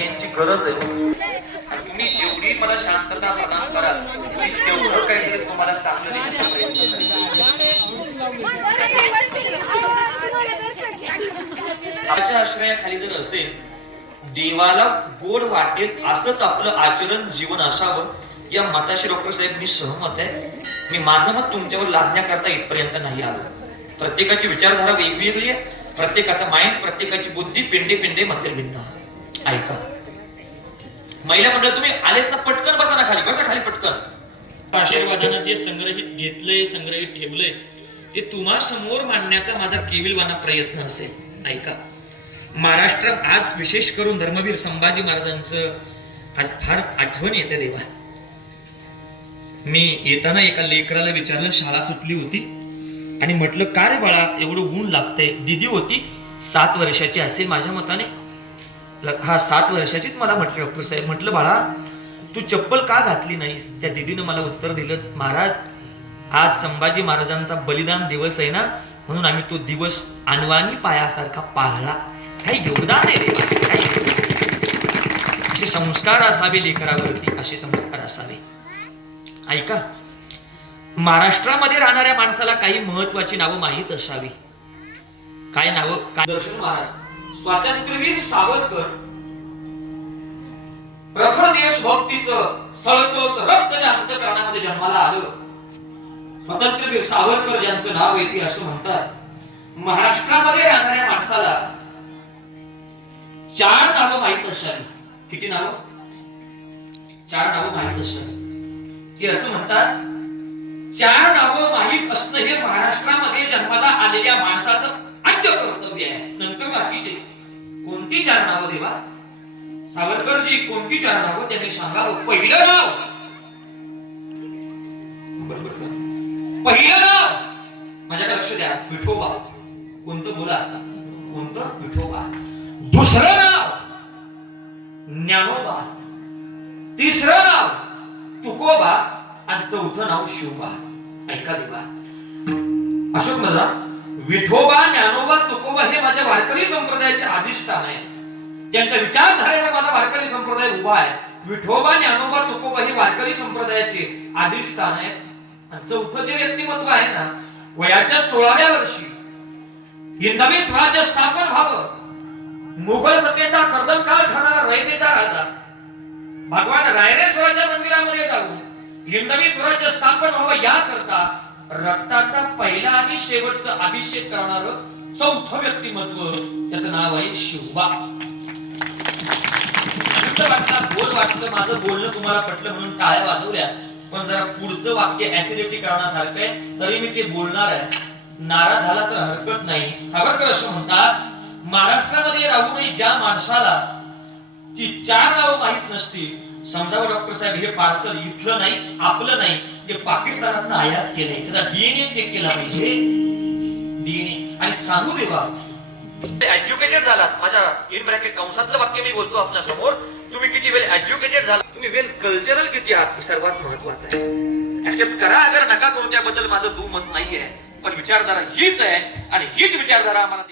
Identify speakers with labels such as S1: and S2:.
S1: यांची गरज आहे. तुम्ही जेवढी मला शांतता प्रदान कराल मी तेवढं काहीतरी तुम्हाला चांगलं देण्याचा प्रयत्न करेन. देवाच्या आश्रयाखाली जर असेल देवाला गोड वाटेल असंच आपलं आचरण जीवन असावं. या मताशी डॉक्टर साहेब मी सहमत आहे. मी माझं मत तुमच्यावर लादण्याकरता इथपर्यंत नाही आलो. प्रत्येकाची विचारधारा वेगवेगळी आहे. प्रत्येकाचा माइंड प्रत्येकाची बुद्धी पिंडे पिंडे मते भिन्न ऐका. महिला मंडळ तुम्ही आलेत ना पटकन बसा ना खाली बसा खाली पटकन. आशीर्वादानं जे संग्रहित घेतलंय संग्रहित ठेवलंय ते तुम्हा समोर मांडण्याचा माझा केविलवाना प्रयत्न असेल. ऐका. महाराष्ट्र आज विशेष करून धर्मवीर संभाजी महाराजांचं आज फार आठवण येते देवा. मी येताना एका लेकराला विचारलं शाळा सुटली होती? आणि म्हटलं का रे बाळा एवढं ऊन लागतंय? दिदी होती सात वर्षाची असेल माझ्या मताने. हा सात वर्षाचीच मला म्हटलं डॉक्टर साहेब. म्हटलं बाळा तू चप्पल का घातली नाहीस? त्या दिदीनं मला उत्तर दिलं महाराज आज संभाजी महाराजांचा बलिदान दिवस आहे ना म्हणून आम्ही तो दिवस अनवानी पायासारखा पाळला. काही योगदान आहे काही. असे संस्कार असावे लेकरावरती असे संस्कार असावे. ऐका महाराष्ट्रामध्ये राहणाऱ्या माणसाला काही महत्वाची नावं माहीत असावी. काय नावं? काय? दर्शन महाराज स्वातंत्र्यवीर सावरकर प्रखर देशभक्तीचं सळसळत रक्त ज्या अंतकरणामध्ये जन्माला आलं. स्वतंत्रवीर सावरकर ज्यांचं नाव येते असं म्हणतात. महाराष्ट्रामध्ये राहणाऱ्या माणसाला चार नावं माहीत असावी किती नाव? चार नावं माहीत असावी ते असं म्हणतात चार नावं माहीत असणं हे महाराष्ट्रामध्ये जन्माला आलेल्या माणसाचं आद्य कर्तव्य आहे. नंतर बाकीचे कोणती चार नावं देवा? सावरकरजी कोणती चार नावं त्यांनी सांगावं पहिलं नाव? पहिलं नाव? माझ्याकडे लक्ष द्या. विठोबा. कोणतं बोला कोणतं? विठोबा. दुसरं नाव? ज्ञानोबा. तिसरं नाव? तुकोबा. आणि चौथं नाव शिवबा. ऐका देवा. अशोक मला विठोबा ज्ञानोबा तुकोबा हे माझ्या वारकरी संप्रदायाचे अधिष्ठान आहे. ज्यांच्या विचारधारेला उभा आहे. विठोबा ज्ञानोबा तुकोबा हे वारकरी संप्रदायाचे अधिष्ठान आहे. चौथं जे व्यक्तिमत्व आहे ना वयाच्या सोळाव्या वर्षी हिंदवी स्वराज्य स्थापन व्हावं. मुघल सत्तेचा कर्दम काळ ठरणारा रयतेचा राजा. भगवान रायरेश्वराच्या मंदिरामध्ये जाऊन हिंदवी स्वराज्य स्थापन व्हावं याकरता रक्ताचा पहिला आणि शेवटचा अभिषेक करणार चौथं व्यक्तिमत्व त्याचं नाव आहे शिवबा. वाटलं माझं बोलणं तुम्हाला पटलं म्हणून टाळ्या वाजवल्या. पण जरा पुढचं वाक्य ऍसिडिटी करण्यासारखं आहे तरी मी ते बोलणार आहे. नाराज झाला तर हरकत नाही. सावरकर असं म्हणतात. महाराष्ट्रामध्ये राहूनही ज्या माणसाला ती चार नावं माहीत नसतील समजावं डॉक्टर साहेब हे पार्सल इथलं नाही आपलं नाही. ते पाकिस्तानात आयात केलंय त्याचा डीएनए चेक केला पाहिजे. डीएनए आणि सांगू देवा एज्युकेटेड झालात. माझ्या इन ब्रॅकेट कंसातलं वाक्य मी बोलतो आपल्यासमोर तुम्ही किती वेल एज्युकेटेड झाला तुम्ही वेल कल्चरल किती आहात हे सर्वात महत्वाचं आहे. ऍक्सेप्ट करा अगर नका करू त्याबद्दल माझं दुमत नाहीये. पण विचारधारा हीच आहे आणि हीच विचारधारा आम्हाला